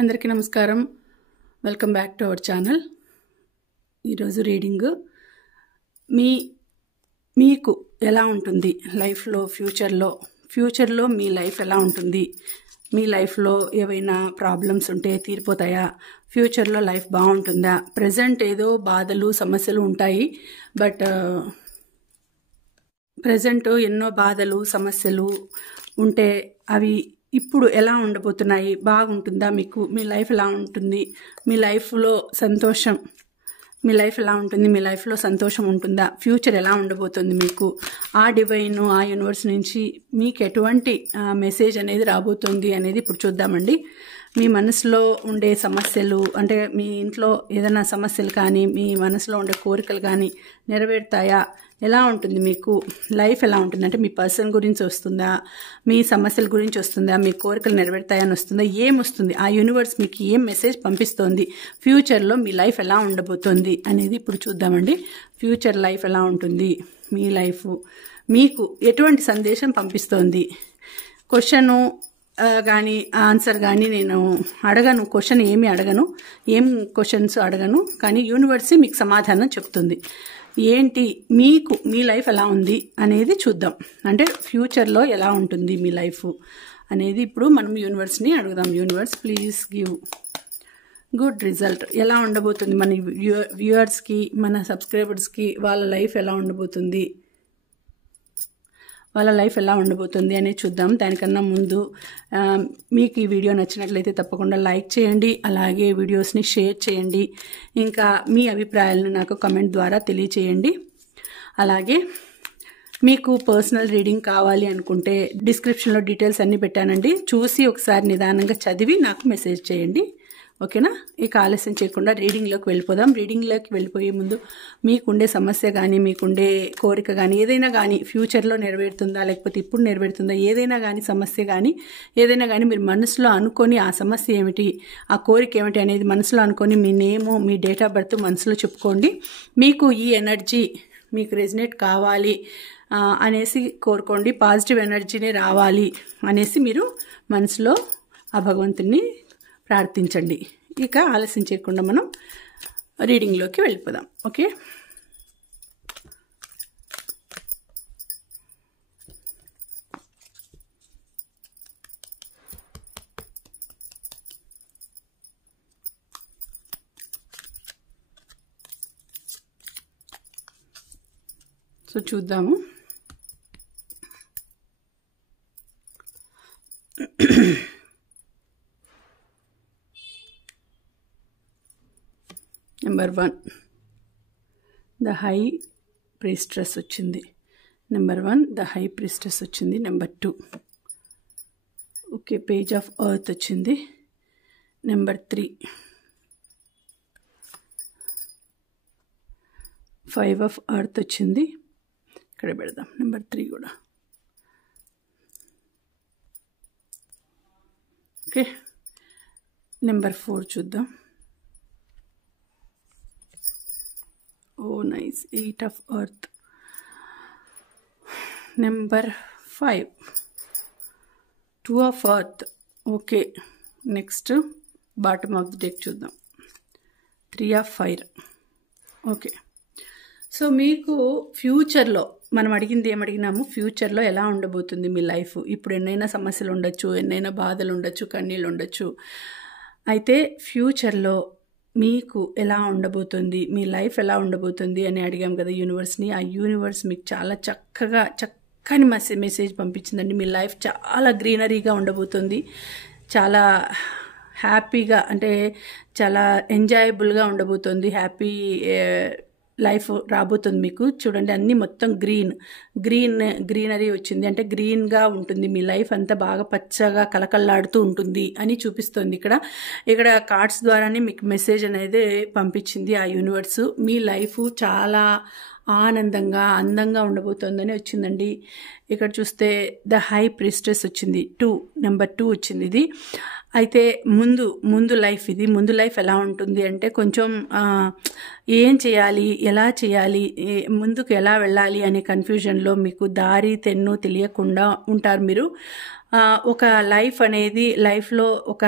అందరికీ నమస్కారం. Welcome back to our channel. ఈరోజు రీడింగ్ మీకు ఎలా ఉంటుంది లైఫ్లో, ఫ్యూచర్లో మీ లైఫ్ ఎలా ఉంటుంది, మీ లైఫ్లో ఏవైనా ప్రాబ్లమ్స్ ఉంటే తీరిపోతాయా, ఫ్యూచర్లో లైఫ్ బాగుంటుందా, ప్రజెంట్ ఏదో బాధలు సమస్యలు ఉంటాయి, బట్ ప్రజెంట్ ఎన్నో బాధలు సమస్యలు ఉంటే అవి ఇప్పుడు ఎలా ఉండబోతున్నాయి, బాగుంటుందా, మీకు మీ లైఫ్ ఎలా ఉంటుంది, మీ లైఫ్లో సంతోషం, మీ లైఫ్ ఎలా ఉంటుంది, మీ లైఫ్లో సంతోషం ఉంటుందా, ఫ్యూచర్ ఎలా ఉండబోతుంది, మీకు ఆ డివైన్, ఆ యూనివర్స్ నుంచి మీకు ఎటువంటి మెసేజ్ అనేది రాబోతుంది అనేది ఇప్పుడు చూద్దామండి. మీ మనసులో ఉండే సమస్యలు, అంటే మీ ఇంట్లో ఏదైనా సమస్యలు కానీ, మీ మనసులో ఉండే కోరికలు కానీ నెరవేరుతాయా, ఎలా ఉంటుంది, మీకు లైఫ్ ఎలా ఉంటుంది, అంటే మీ పర్సన్ గురించి వస్తుందా, మీ సమస్యల గురించి వస్తుందా, మీ కోరికలు నెరవేరుతాయని వస్తుందా, ఏమొస్తుంది, ఆ యూనివర్స్ మీకు ఏం మెసేజ్ పంపిస్తోంది, ఫ్యూచర్లో మీ లైఫ్ ఎలా ఉండబోతోంది అనేది ఇప్పుడు చూద్దామండి. ఫ్యూచర్ లైఫ్ ఎలా ఉంటుంది, మీ లైఫ్ మీకు ఎటువంటి సందేశం పంపిస్తోంది. క్వశ్చను కానీ ఆన్సర్ కానీ నేను అడగను, క్వశ్చన్ ఏమి అడగను, ఏం క్వశ్చన్స్ అడగను, కానీ యూనివర్సే మీకు సమాధానం చెప్తుంది. ఏంటి మీకు మీ లైఫ్ ఎలా ఉంది అనేది చూద్దాం. అంటే ఫ్యూచర్లో ఎలా ఉంటుంది మీ లైఫ్ అనేది ఇప్పుడు మనం యూనివర్స్ని అడుగుదాం. Universe please give good result. ఎలా ఉండబోతుంది మన వ్యూవర్స్కి, మన సబ్స్క్రైబర్స్కి వాళ్ళ లైఫ్ ఎలా ఉండబోతుంది, వాళ్ళ లైఫ్ ఎలా ఉండబోతుంది అనేది చూద్దాం. దానికన్నా ముందు మీకు ఈ వీడియో నచ్చినట్లయితే తప్పకుండా లైక్ చేయండి, అలాగే వీడియోస్ని షేర్ చేయండి, ఇంకా మీ అభిప్రాయాలను నాకు కమెంట్ ద్వారా తెలియచేయండి. అలాగే మీకు పర్సనల్ రీడింగ్ కావాలి అనుకుంటే డిస్క్రిప్షన్లో డీటెయిల్స్ అన్నీ పెట్టానండి, చూసి ఒకసారి నిదానంగా చదివి నాకు మెసేజ్ చేయండి. ఓకేనా? ఇక ఆలస్యం చేయకుండా రీడింగ్లోకి వెళ్ళిపోదాం. రీడింగ్లోకి వెళ్ళిపోయే ముందు మీకుండే సమస్య కానీ, మీకుండే కోరిక కానీ, ఏదైనా కానీ ఫ్యూచర్లో నెరవేరుతుందా, లేకపోతే ఇప్పుడు నెరవేరుతుందా, ఏదైనా కానీ సమస్య కానీ, ఏదైనా కానీ మీరు మనసులో అనుకొని ఆ సమస్య ఏమిటి, ఆ కోరిక ఏమిటి అనేది మనసులో అనుకొని మీ నేము, మీ డేట్ ఆఫ్ బర్త్ మనసులో చెప్పుకోండి. మీకు ఈ ఎనర్జీ మీకు రెజినేట్ కావాలి అనేసి కోరుకోండి. పాజిటివ్ ఎనర్జీనే రావాలి అనేసి మీరు మనసులో ఆ భగవంతుని ప్రార్థించండి. ఇక ఆలస్యం చేయకుండా మనం రీడింగ్లోకి వెళ్ళిపోదాం. ఓకే, సో చూద్దాము. నెంబర్ 1 ద హై ప్రీస్ట్రెస్ వచ్చింది. నెంబర్ 1 ద హై ప్రీస్ట్రెస్ వచ్చింది. Number 2 okay page of earth వచ్చింది. నెంబర్ 3 5 ఆఫ్ ఎర్త్ వచ్చింది. ఇక్కడ పెడదాం నెంబర్ 3 కూడా. ఓకే, నెంబర్ 4 చూద్దాం. Oh nice 8 of earth. Number 5 2 of earth. Okay, next bottom of the deck చూద్దాం. 3 ఆఫ్ ఫైర్. ఓకే, సో మీకు ఫ్యూచర్లో మనం అడిగింది ఏమడిగినాము, ఫ్యూచర్లో ఎలా ఉండబోతుంది మీ లైఫ్. ఇప్పుడు ఎన్నైనా సమస్యలు ఉండొచ్చు, ఎన్నైనా బాధలు ఉండొచ్చు, కన్నీళ్ళు ఉండొచ్చు, అయితే ఫ్యూచర్లో మీకు ఎలా ఉండబోతుంది, మీ లైఫ్ ఎలా ఉండబోతుంది అని అడిగాం కదా యూనివర్స్ని. ఆ యూనివర్స్ మీకు చాలా చక్కని మెసేజ్ పంపించిందండి. మీ లైఫ్ చాలా గ్రీనరీగా ఉండబోతుంది, చాలా హ్యాపీగా, అంటే చాలా ఎంజాయబుల్గా ఉండబోతుంది, హ్యాపీ లైఫ్ రాబోతుంది మీకు. చూడండి అన్నీ మొత్తం గ్రీనరీ వచ్చింది, అంటే గ్రీన్గా ఉంటుంది మీ లైఫ్ అంతా, బాగా పచ్చగా కలకల్లాడుతూ ఉంటుంది అని చూపిస్తుంది. ఇక్కడ కార్డ్స్ ద్వారానే మీకు మెసేజ్ అనేది పంపించింది ఆ యూనివర్స్. మీ లైఫ్ చాలా ఆనందంగా అందంగా ఉండబోతోందని వచ్చిందండి. ఇక్కడ చూస్తే ద హై ప్రీస్ట్రెస్ వచ్చింది. నెంబర్ 2 వచ్చింది ఇది. అయితే ముందు లైఫ్, ఇది ముందు లైఫ్ ఎలా ఉంటుంది అంటే కొంచెం ఏం చేయాలి, ఎలా చేయాలి, ముందుకు ఎలా వెళ్ళాలి అనే కన్ఫ్యూజన్లో మీకు దారి తెన్ను తెలియకుండా ఉంటారు మీరు. ఒక లైఫ్ అనేది, లైఫ్లో ఒక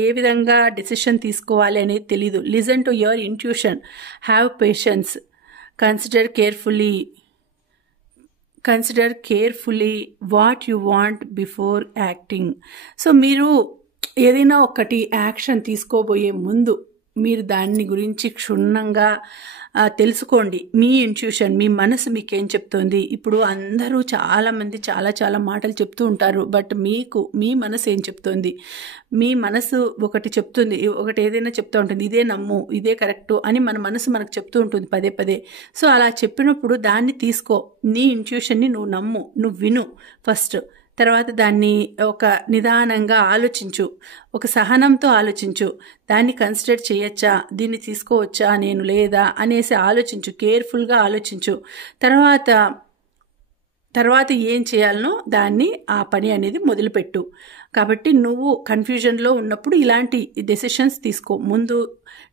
ఏ విధంగా డెసిషన్ తీసుకోవాలి అనేది తెలీదు. Listen to your intuition, have patience, consider carefully what you want before acting. So మీరు ఏదైనా ఒకటి యాక్షన్ తీసుకోబోయే ముందు మీరు దాన్ని గురించి క్షుణ్ణంగా తెలుసుకోండి. మీ ఇంట్యూషన్, మీ మనసు మీకేం చెప్తోంది. ఇప్పుడు అందరూ చాలామంది చాలా మాటలు చెప్తూ ఉంటారు, బట్ మీ మనసు ఏం చెప్తోంది? మీ మనసు ఒకటి చెప్తుంది, ఒకటి ఏదైనా చెప్తూ ఉంటుంది, ఇదే నమ్ము, ఇదే కరెక్టు అని మన మనసు మనకు చెప్తూ ఉంటుంది పదే. సో అలా చెప్పినప్పుడు దాన్ని తీసుకో, నీ ఇంట్యూషన్ని నువ్వు నమ్ము, నువ్వు విను ఫస్ట్. తర్వాత దాన్ని ఒక నిదానంగా ఆలోచించు, ఒక సహనంతో ఆలోచించు. దాన్ని కన్సిడర్ చేయొచ్చా, దీన్ని తీసుకోవచ్చా నేను లేదా అనేసి ఆలోచించు, కేర్ఫుల్గా ఆలోచించు. తర్వాత ఏం చేయాలనో దాన్ని ఆ పని అనేది మొదలుపెట్టు. కాబట్టి నువ్వు కన్ఫ్యూజన్లో ఉన్నప్పుడు ఇలాంటి డెసిషన్స్ తీసుకో. ముందు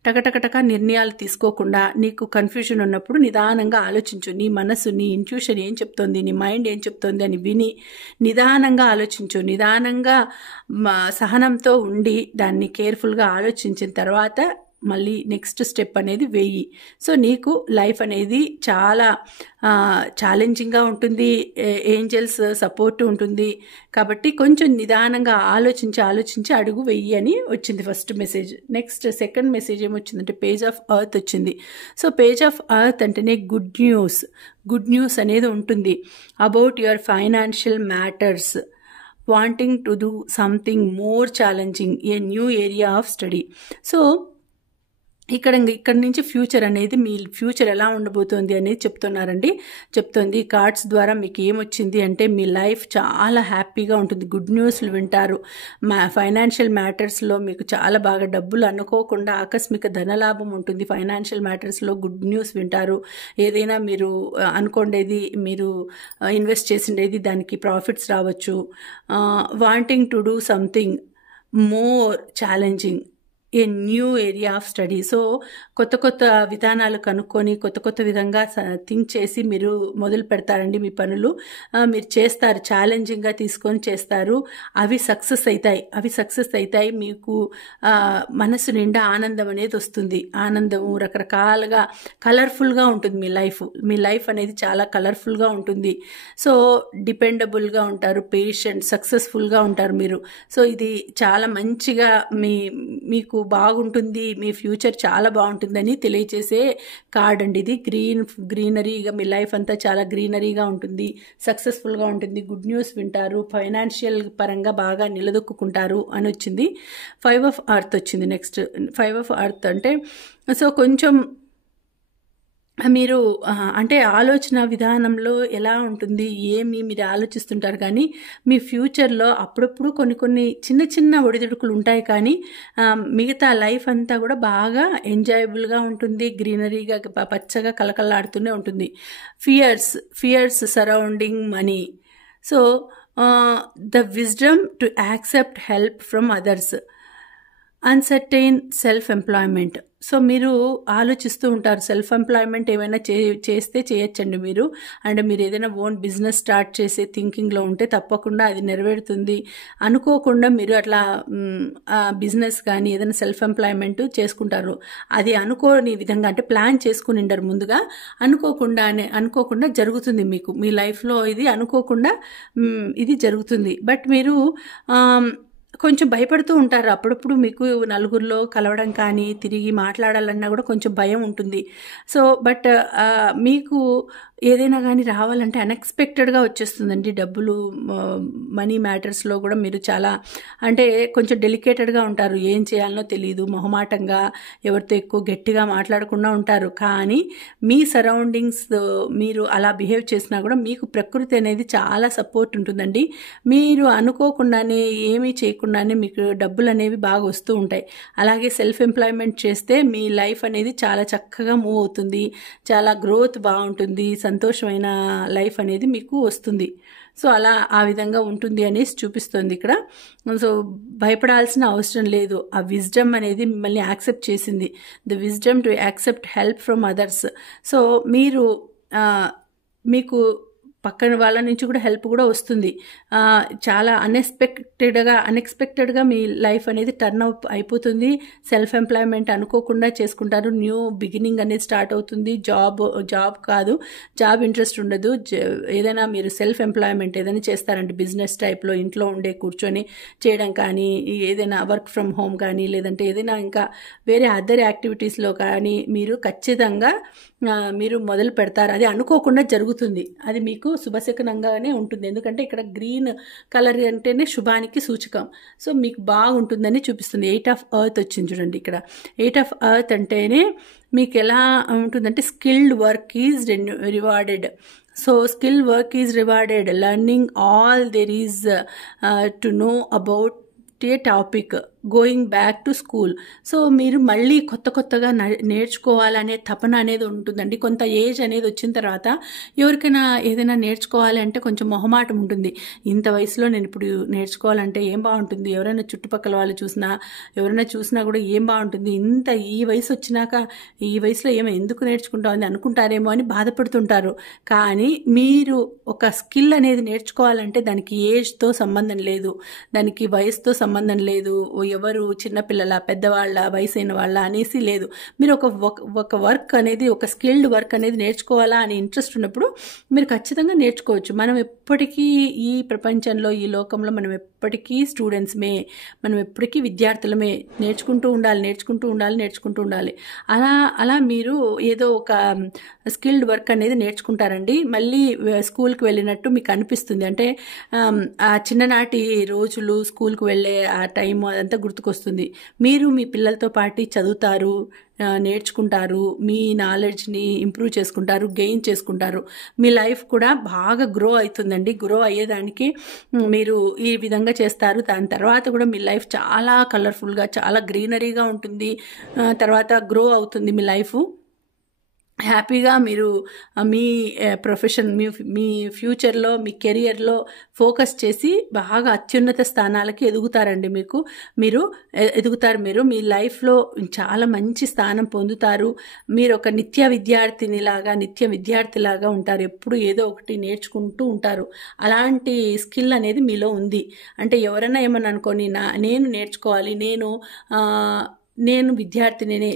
టకటక నిర్ణయాలు తీసుకోకుండా నీకు కన్ఫ్యూజన్ ఉన్నప్పుడు నిదానంగా ఆలోచించు. నీ మనసు, నీ ఇంట్యూషన్ ఏం చెప్తోంది, నీ మైండ్ ఏం చెప్తోంది అని విని నిదానంగా ఆలోచించు. నిదానంగా సహనంతో ఉండి దాన్ని కేర్ఫుల్గా ఆలోచించిన తర్వాత మళ్ళీ నెక్స్ట్ స్టెప్ అనేది వెయ్యి. సో నీకు లైఫ్ అనేది చాలా ఛాలెంజింగ్గా ఉంటుంది, ఏంజల్స్ సపోర్ట్ ఉంటుంది. కాబట్టి కొంచెం నిదానంగా ఆలోచించి అడుగు వెయ్యి అని వచ్చింది first message. Next second message ఏమొచ్చిందంటే పేజ్ ఆఫ్ ఎర్త్ వచ్చింది. సో పేజ్ ఆఫ్ ఎర్త్ అంటేనే గుడ్ న్యూస్ అనేది ఉంటుంది about your financial matters, wanting to do something more challenging, a new area of study. So ఇక్కడ నుంచి ఫ్యూచర్ అనేది, మీ future ఎలా ఉండబోతోంది అనేది చెప్తోంది. కార్డ్స్ ద్వారా మీకు ఏమొచ్చింది అంటే మీ లైఫ్ చాలా హ్యాపీగా ఉంటుంది, గుడ్ న్యూస్లు వింటారు. ఫైనాన్షియల్ మ్యాటర్స్లో మీకు చాలా బాగా డబ్బులు అనుకోకుండా ఆకస్మిక ధనలాభం ఉంటుంది. ఫైనాన్షియల్ మ్యాటర్స్లో గుడ్ న్యూస్ వింటారు. ఏదైనా మీరు అనుకోండేది, మీరు ఇన్వెస్ట్ చేసిండేది దానికి ప్రాఫిట్స్ రావచ్చు. Wanting to do something more challenging, a new area of study. So కొత్త విధానాలు కనుక్కొని కొత్త విధంగా థింక్ చేసి మీరు మొదలు పెడతారండి మీ పనులు. మీరు చేస్తారు, ఛాలెంజింగ్గా తీసుకొని చేస్తారు. అవి సక్సెస్ అవుతాయి. మీకు మనసు నిండా ఆనందం అనేది వస్తుంది. ఆనందము రకరకాలుగా కలర్ఫుల్గా ఉంటుంది మీ లైఫ్ అనేది చాలా కలర్ఫుల్గా ఉంటుంది. సో డిపెండబుల్గా ఉంటారు, పేషెంట్, సక్సెస్ఫుల్గా ఉంటారు మీరు. సో ఇది చాలా మంచిగా మీకు బాగుంటుంది, మీ ఫ్యూచర్ చాలా బాగుంటుందని తెలియచేసే కార్డ్ అండి ఇది. గ్రీనరీగా మీ లైఫ్ అంతా చాలా గ్రీనరీగా ఉంటుంది, సక్సెస్ఫుల్గా ఉంటుంది, గుడ్ న్యూస్ వింటారు, ఫైనాన్షియల్ పరంగా బాగా నిలదొక్కుంటారు అని వచ్చింది. 5 ఆఫ్ ఎర్త్ వచ్చింది. నెక్స్ట్ 5 ఆఫ్ ఎర్త్ అంటే సో కొంచెం మీరు అంటే ఆలోచన విధానంలో ఎలా ఉంటుంది, మీరు ఆలోచిస్తుంటారు. కానీ మీ ఫ్యూచర్లో అప్పుడప్పుడు కొన్ని చిన్న ఒడిదుడుకులు ఉంటాయి. కానీ మిగతా లైఫ్ అంతా కూడా బాగా ఎంజాయబుల్గా ఉంటుంది, గ్రీనరీగా పచ్చగా కలకల్లాడుతూనే ఉంటుంది. Fears surrounding money. So the wisdom to accept help from others, uncertain self employment. So మీరు ఆలోచిస్తూ ఉంటారు, సెల్ఫ్ ఎంప్లాయ్మెంట్ ఏమైనా చేస్తే చేయొచ్చండి మీరు. అంటే మీరు ఏదైనా ఓన్ బిజినెస్ స్టార్ట్ చేసే థింకింగ్లో ఉంటే తప్పకుండా అది నెరవేరుతుంది. అనుకోకుండా మీరు అట్లా బిజినెస్ కానీ ఏదైనా సెల్ఫ్ ఎంప్లాయ్మెంట్ చేసుకుంటారు. అది అనుకోని విధంగా, అంటే ప్లాన్ చేసుకుని ఉండరు ముందుగా, అనుకోకుండా జరుగుతుంది మీకు మీ లైఫ్లో. ఇది అనుకోకుండా ఇది జరుగుతుంది. బట్ మీరు కొంచెం భయపడుతూ ఉంటారు. అప్పుడప్పుడు మీకు నలుగురిలో కలవడం కానీ తిరిగి మాట్లాడాలన్నా కూడా కొంచెం భయం ఉంటుంది. సో బట్ మీకు ఏదైనా కానీ రావాలంటే అన్ఎక్స్పెక్టెడ్గా వచ్చేస్తుందండి. డబ్బులు, మనీ మ్యాటర్స్లో కూడా మీరు చాలా అంటే కొంచెం డెలికేటెడ్గా ఉంటారు. ఏం చేయాలనో తెలియదు, మొహమాటంగా ఎవరితో ఎక్కువ గట్టిగా మాట్లాడకుండా ఉంటారు. కానీ మీ సరౌండింగ్స్ మీరు అలా బిహేవ్ చేసినా కూడా మీకు ప్రకృతి అనేది చాలా సపోర్ట్ ఉంటుందండి. మీరు అనుకోకుండానే ఏమీ చేయకుండానే మీకు డబ్బులు అనేవి బాగా వస్తూ ఉంటాయి. అలాగే సెల్ఫ్ ఎంప్లాయ్మెంట్ చేస్తే మీ లైఫ్ అనేది చాలా చక్కగా మూవ్ అవుతుంది, చాలా గ్రోత్ బాగుంటుంది, సంతోషమైన లైఫ్ అనేది మీకు వస్తుంది. సో అలా ఆ విధంగా ఉంటుంది అనేసి చూపిస్తుంది ఇక్కడ. సో భయపడాల్సిన అవసరం లేదు. ఆ విజ్డమ్ అనేది మిమ్మల్ని యాక్సెప్ట్ చేసింది, the wisdom to accept help from others. So మీకు పక్కన వాళ్ళ నుంచి కూడా హెల్ప్ కూడా వస్తుంది. చాలా అన్ఎక్స్పెక్టెడ్గా మీ లైఫ్ అనేది టర్న్ అవుట్ అయిపోతుంది. సెల్ఫ్ ఎంప్లాయ్మెంట్ అనుకోకుండా చేసుకుంటారు. న్యూ బిగినింగ్ అనేది స్టార్ట్ అవుతుంది. జాబ్ కాదు, జాబ్ ఇంట్రెస్ట్ ఉండదు. ఏదైనా మీరు సెల్ఫ్ ఎంప్లాయ్మెంట్ ఏదైనా చేస్తారంటే బిజినెస్ టైప్లో ఇంట్లో ఉండే కూర్చొని చేయడం కానీ, ఏదైనా వర్క్ ఫ్రమ్ హోమ్ కానీ, లేదంటే ఏదైనా ఇంకా వేరే అదర్ యాక్టివిటీస్లో కానీ మీరు ఖచ్చితంగా మీరు మొదలు పెడతారు. అది అనుకోకుండా జరుగుతుంది. అది మీకు శుభశకనంగానే ఉంటుంది. ఎందుకంటే ఇక్కడ గ్రీన్ కలర్ అంటేనే శుభానికి సూచకం. సో మీకు బాగుంటుందని చూపిస్తుంది. 8 ఆఫ్ ఎర్త్ వచ్చింది చూడండి. ఇక్కడ 8 ఆఫ్ ఎర్త్ అంటేనే మీకు ఎలా ఉంటుందంటే skilled work is rewarded. So skill work is rewarded, learning all there is to know about a topic, going back to school. So మీరు మళ్ళీ కొత్తగా నేర్చుకోవాలనే తపన అనేది ఉంటుందండి. కొంత ఏజ్ అనేది వచ్చిన తర్వాత ఎవరికైనా ఏదైనా నేర్చుకోవాలి అంటే కొంచెం మొహమాటం ఉంటుంది. ఇంత వయసులో నేను ఇప్పుడు నేర్చుకోవాలంటే ఏం బాగుంటుంది, ఎవరైనా చుట్టుపక్కల వాళ్ళు ఎవరైనా చూసినా కూడా ఏం బాగుంటుంది, ఈ వయసు వచ్చినాక ఈ వయసులో ఎందుకు నేర్చుకుంటాం అని అనుకుంటారేమో అని బాధపడుతుంటారు. కానీ మీరు ఒక స్కిల్ అనేది నేర్చుకోవాలంటే దానికి ఏజ్తో సంబంధం లేదు, దానికి వయసుతో సంబంధం లేదు, ఎవరు చిన్నపిల్లల పెద్దవాళ్ళ వయసైన వాళ్ళ అనేసి లేదు. మీరు ఒక వర్క్ అనేది, ఒక స్కిల్డ్ వర్క్ అనేది నేర్చుకోవాలా అని ఇంట్రెస్ట్ ఉన్నప్పుడు మీరు ఖచ్చితంగా నేర్చుకోవచ్చు. మనం ఎప్పటికీ ఈ ప్రపంచంలో, ఈ లోకంలో మనం ఎప్పటికీ స్టూడెంట్స్మే, మనం ఎప్పటికీ విద్యార్థులమే. నేర్చుకుంటూ ఉండాలి. అలా మీరు ఏదో ఒక స్కిల్డ్ వర్క్ అనేది నేర్చుకుంటారండి. మళ్ళీ స్కూల్కి వెళ్ళినట్టు మీకు అనిపిస్తుంది. అంటే ఆ చిన్ననాటి రోజులు, స్కూల్కి వెళ్ళే ఆ టైము అదంతా గుర్తుకొస్తుంది. మీరు మీ పిల్లలతో పాటు చదువుతారు, నేర్చుకుంటారు, మీ నాలెడ్జ్ని ఇంప్రూవ్ చేసుకుంటారు, గెయిన్ చేసుకుంటారు. మీ లైఫ్ కూడా బాగా గ్రో అవుతుందండి. గ్రో అయ్యేదానికి మీరు ఈ విధంగా చేస్తారు. దాని తర్వాత కూడా మీ లైఫ్ చాలా కలర్ఫుల్గా, చాలా గ్రీనరీగా ఉంటుంది. తర్వాత గ్రో అవుతుంది మీ లైఫ్. హ్యాపీగా మీరు మీ ప్రొఫెషన్, మీ ఫ్యూచర్లో, మీ కెరియర్లో ఫోకస్ చేసి బాగా అత్యున్నత స్థానాలకి ఎదుగుతారండి. మీరు ఎదుగుతారు. మీరు మీ లైఫ్లో చాలా మంచి స్థానం పొందుతారు. మీరు ఒక నిత్య విద్యార్థిలాగా ఉంటారు. ఎప్పుడు ఏదో ఒకటి నేర్చుకుంటూ ఉంటారు. అలాంటి స్కిల్ అనేది మీలో ఉంది. అంటే ఎవరైనా ఏమన్నా అనుకోని నేను నేర్చుకోవాలి, నేను విద్యార్థినే,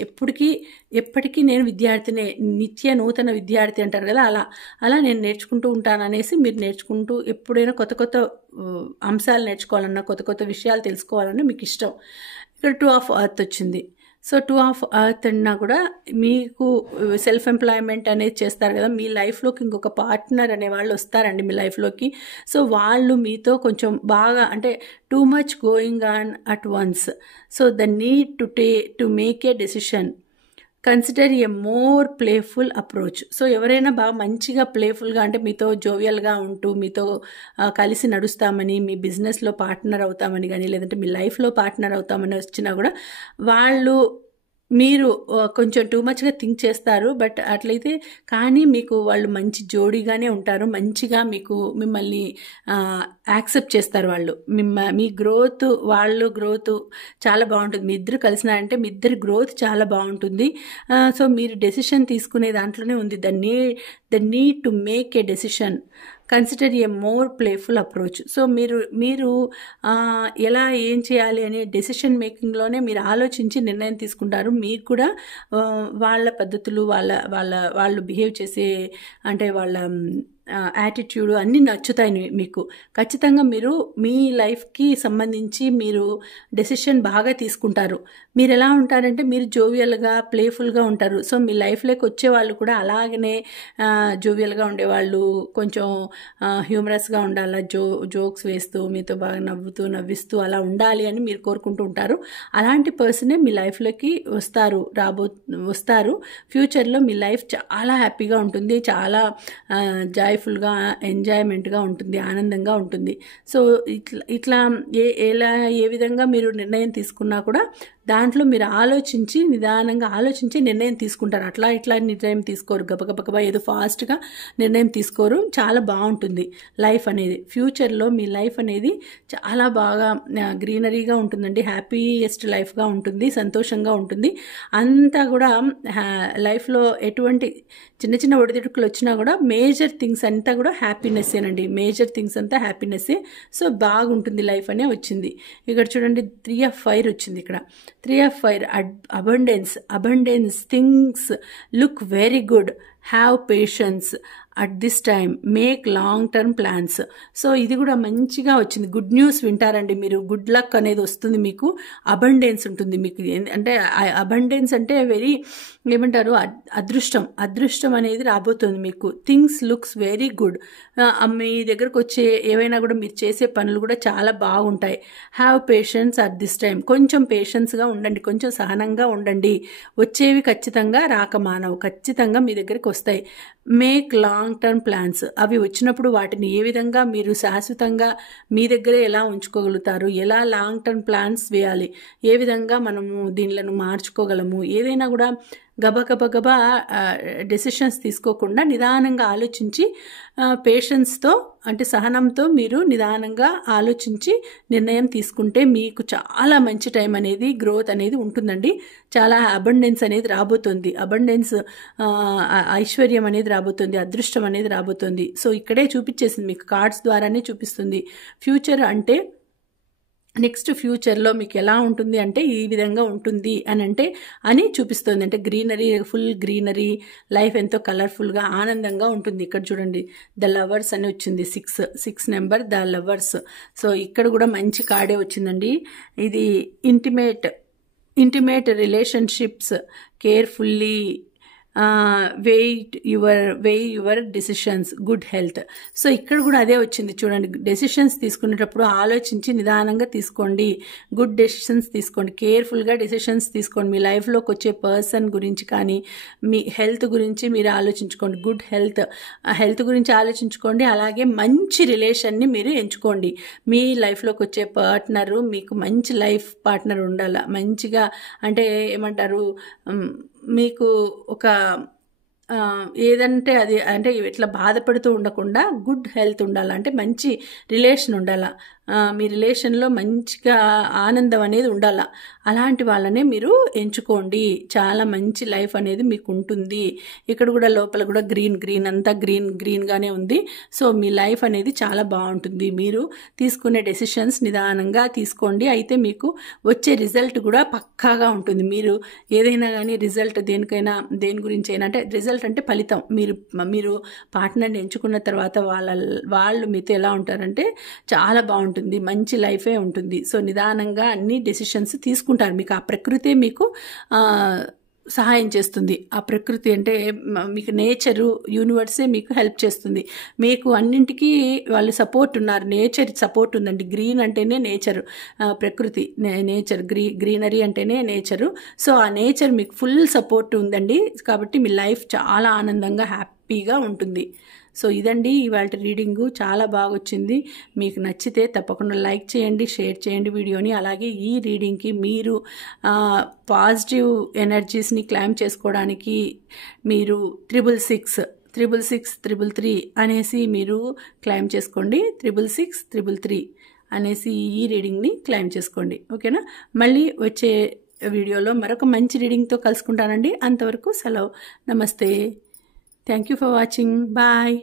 ఎప్పటికీ నేను విద్యార్థినే, నిత్య నూతన విద్యార్థి అంటారు కదా, అలా నేను నేర్చుకుంటూ ఉంటాను అనేసి మీరు నేర్చుకుంటూ ఎప్పుడైనా కొత్త అంశాలు నేర్చుకోవాలన్నా, కొత్త విషయాలు తెలుసుకోవాలన్నా మీకు ఇష్టం. ఇక్కడ 2 ఆఫ్ ఎర్త్ వచ్చింది. సో 2 ఆఫ్ ఎర్త్ అన్నా కూడా మీకు సెల్ఫ్ ఎంప్లాయ్మెంట్ అనేది చేస్తారు కదా, మీ లైఫ్లోకి ఇంకొక పార్ట్నర్ అనేవాళ్ళు వస్తారండి మీ లైఫ్లోకి. సో వాళ్ళు మీతో కొంచెం బాగా, అంటే too much going on at once. So the need to make a decision, consider A more playful approach. So ఎవరైనా బాగా మంచిగా ప్లేఫుల్గా, అంటే మీతో జోవియల్గా ఉంటూ మీతో కలిసి నడుస్తామని, మీ బిజినెస్లో పార్ట్నర్ అవుతామని కానీ, లేదంటే మీ లైఫ్లో పార్ట్నర్ అవుతామని వచ్చినా కూడా మీరు కొంచెం టూ మచ్గా థింక్ చేస్తారు. బట్ అట్లయితే కానీ మీకు వాళ్ళు మంచి జోడీగానే ఉంటారు. మంచిగా మిమ్మల్ని యాక్సెప్ట్ చేస్తారు. మీ గ్రోత్, వాళ్ళ గ్రోత్ చాలా బాగుంటుంది. మీ ఇద్దరు కలిసినారంటే మీ ఇద్దరి గ్రోత్ చాలా బాగుంటుంది. సో మీరు డెసిషన్ తీసుకునే దాంట్లోనే ఉంది. The need to make a decision, consider A more playful approach. So మీరు ఎలా ఏం చేయాలి అనే డెసిషన్ మేకింగ్లోనే మీరు ఆలోచించి నిర్ణయం తీసుకుంటారు. మీకు కూడా వాళ్ళ పద్ధతులు, వాళ్ళు బిహేవ్ చేసే, అంటే వాళ్ళ యాటిట్యూడ్ అన్నీ నచ్చుతాయి మీకు. ఖచ్చితంగా మీరు మీ లైఫ్కి సంబంధించి మీరు డెసిషన్ బాగా తీసుకుంటారు. మీరు ఎలా ఉంటారంటే మీరు జోవియల్గా, ప్లేఫుల్గా ఉంటారు. సో మీ లైఫ్లోకి వచ్చే వాళ్ళు కూడా అలాగనే జోవియల్గా ఉండేవాళ్ళు, కొంచెం హ్యూమరస్గా ఉండాలా, జోక్స్ వేస్తూ మీతో బాగా నవ్విస్తూ అలా ఉండాలి అని మీరు కోరుకుంటూ ఉంటారు. అలాంటి పర్సనే మీ లైఫ్లోకి వస్తారు. ఫ్యూచర్లో మీ లైఫ్ చాలా హ్యాపీగా ఉంటుంది, చాలా జాయ్ఫుల్గా, ఎంజాయ్మెంట్గా ఉంటుంది, ఆనందంగా ఉంటుంది. సో ఇట్లా ఏ విధంగా మీరు నిర్ణయం తీసుకున్నా కూడా దాంట్లో మీరు ఆలోచించి నిదానంగా ఆలోచించి నిర్ణయం తీసుకుంటారు. అట్లా ఇట్లా నిర్ణయం తీసుకోరు, గబగబా ఏదో ఫాస్ట్గా నిర్ణయం తీసుకోరు. చాలా బాగుంటుంది లైఫ్ అనేది. ఫ్యూచర్లో మీ లైఫ్ అనేది చాలా బాగా గ్రీనరీగా ఉంటుందండి. హ్యాపీయెస్ట్ లైఫ్గా ఉంటుంది, సంతోషంగా ఉంటుంది. అంతా కూడా లైఫ్లో ఎటువంటి చిన్న చిన్న ఒడిదుడుకులు వచ్చినా కూడా మేజర్ థింగ్స్ అంతా కూడా హ్యాపీనెస్సేనండి. మేజర్ థింగ్స్ అంతా హ్యాపీనెస్సే. సో బాగుంటుంది లైఫ్ అనే వచ్చింది. ఇక్కడ చూడండి 3 of Fire వచ్చింది. ఇక్కడ 3 of Fire abundance things look very good, have patience at this time, make long term plans. So ఇది కూడా మంచిగా వచ్చింది. గుడ్ న్యూస్ వింటారండి మీరు. గుడ్ లక్ అనేది వస్తుంది మీకు. అబండెన్స్ ఉంటుంది మీకు. అంటే అబండెన్స్ అంటే వెరీ ఏమంటారు, అదృష్టం అనేది రాబోతుంది మీకు. Things looks very good. మీ దగ్గరకు వచ్చే ఏవైనా కూడా మీరు చేసే పనులు కూడా చాలా బాగుంటాయి. Have patience at this time. కొంచెం పేషెన్స్గా ఉండండి, కొంచెం సహనంగా ఉండండి. వచ్చేవి ఖచ్చితంగా రాకమానవు, ఖచ్చితంగా మీ దగ్గరికి వస్తాయి. Make long term plans. అవి వచ్చినప్పుడు వాటిని ఏ విధంగా మీరు శాశ్వతంగా మీ దగ్గరే ఎలా ఉంచుకోగలుగుతారు, ఎలా లాంగ్ టర్మ్ ప్లాన్స్ వేయాలి, ఏ విధంగా మనము దీనిలను మార్చుకోగలము, ఏదైనా కూడా గబగబా డెసిషన్స్ తీసుకోకుండా నిదానంగా ఆలోచించి పేషెన్స్తో అంటే సహనంతో మీరు నిదానంగా ఆలోచించి నిర్ణయం తీసుకుంటే మీకు చాలా మంచి టైం అనేది, గ్రోత్ అనేది ఉంటుందండి. చాలా అబండెన్స్ అనేది రాబోతుంది. ఐశ్వర్యం అనేది రాబోతుంది, అదృష్టం అనేది రాబోతుంది. సో ఇక్కడే చూపించేసింది మీకు, కార్డ్స్ ద్వారానే చూపిస్తుంది. ఫ్యూచర్ అంటే నెక్స్ట్ ఫ్యూచర్లో మీకు ఎలా ఉంటుంది అంటే ఈ విధంగా ఉంటుంది అని చూపిస్తుంది. అంటే గ్రీనరీ, ఫుల్ గ్రీనరీ లైఫ్ ఎంతో కలర్ఫుల్గా ఆనందంగా ఉంటుంది. ఇక్కడ చూడండి ద లవర్స్ అని వచ్చింది, 6 నెంబర్ ద లవర్స్. సో ఇక్కడ కూడా మంచి కార్డే వచ్చిందండి. ఇది intimate relationships, carefully weigh your decisions, good health. So ఇక్కడ కూడా అదే వచ్చింది చూడండి. డెసిషన్స్ తీసుకునేటప్పుడు ఆలోచించి నిదానంగా తీసుకోండి, గుడ్ డెసిషన్స్ తీసుకోండి, కేర్ఫుల్గా డెసిషన్స్ తీసుకోండి. మీ లైఫ్లోకి వచ్చే పర్సన్ గురించి కానీ మీ హెల్త్ గురించి మీరు ఆలోచించుకోండి. గుడ్ హెల్త్ గురించి ఆలోచించుకోండి. అలాగే మంచి రిలేషన్ని మీరు ఎంచుకోండి. మీ లైఫ్లోకి వచ్చే పార్ట్నరు మీకు మంచి లైఫ్ పార్ట్నర్ ఉండాలి. మంచిగా అంటే ఏమంటారు, మీకు ఒక ఏదంటే అది అంటే ఇట్లా బాధపడుతూ ఉండకుండా గుడ్ హెల్త్ ఉండాలి, అంటే మంచి రిలేషన్ ఉండాలా, మీ రిలేషన్లో మంచిగా ఆనందం అనేది ఉండాలా. అలాంటి వాళ్ళనే మీరు ఎంచుకోండి. చాలా మంచి లైఫ్ అనేది మీకు ఉంటుంది. ఇక్కడ కూడా లోపల కూడా గ్రీన్ అంతా గ్రీన్గానే ఉంది. సో మీ లైఫ్ అనేది చాలా బాగుంటుంది. మీరు తీసుకునే డెసిషన్స్ నిదానంగా తీసుకోండి. అయితే మీకు వచ్చే రిజల్ట్ కూడా పక్కాగా ఉంటుంది. మీరు ఏదైనా కానీ రిజల్ట్ దేని గురించి అయినా అంటే రిజల్ట్ అంటే ఫలితం. మీరు పార్ట్నర్ని ఎంచుకున్న తర్వాత వాళ్ళు మీతో ఎలా ఉంటారంటే చాలా బాగుంటుంది, మంచి లైఫే ఉంటుంది. సో నిదానంగా అన్ని డెసిషన్స్ తీసుకుంటారు. మీకు ఆ ప్రకృతే మీకు సహాయం చేస్తుంది. ఆ ప్రకృతి అంటే మీకు నేచరు, యూనివర్సే మీకు హెల్ప్ చేస్తుంది. మీకు అన్నింటికీ వాళ్ళు సపోర్ట్ ఉన్నారు. నేచర్ సపోర్ట్ ఉందండి. గ్రీన్ అంటేనే నేచరు, ప్రకృతి, నేచర్, గ్రీనరీ అంటేనే నేచరు. సో ఆ నేచర్ మీకు ఫుల్ సపోర్ట్ ఉందండి. కాబట్టి మీ లైఫ్ చాలా ఆనందంగా హ్యాపీగా ఉంటుంది. సో ఇదండి ఇవాళ రీడింగు. చాలా బాగా వచ్చింది. మీకు నచ్చితే తప్పకుండా లైక్ చేయండి, షేర్ చేయండి వీడియోని. అలాగే ఈ రీడింగ్కి మీరు పాజిటివ్ ఎనర్జీస్ని క్లైమ్ చేసుకోవడానికి మీరు 666 అనేసి మీరు క్లైమ్ చేసుకోండి. 666 అనేసి ఈ రీడింగ్ని క్లైమ్ చేసుకోండి. ఓకేనా? మళ్ళీ వచ్చే వీడియోలో మరొక మంచి రీడింగ్తో కలుసుకుంటానండి. అంతవరకు సెలవు. నమస్తే. Thank you for watching. Bye.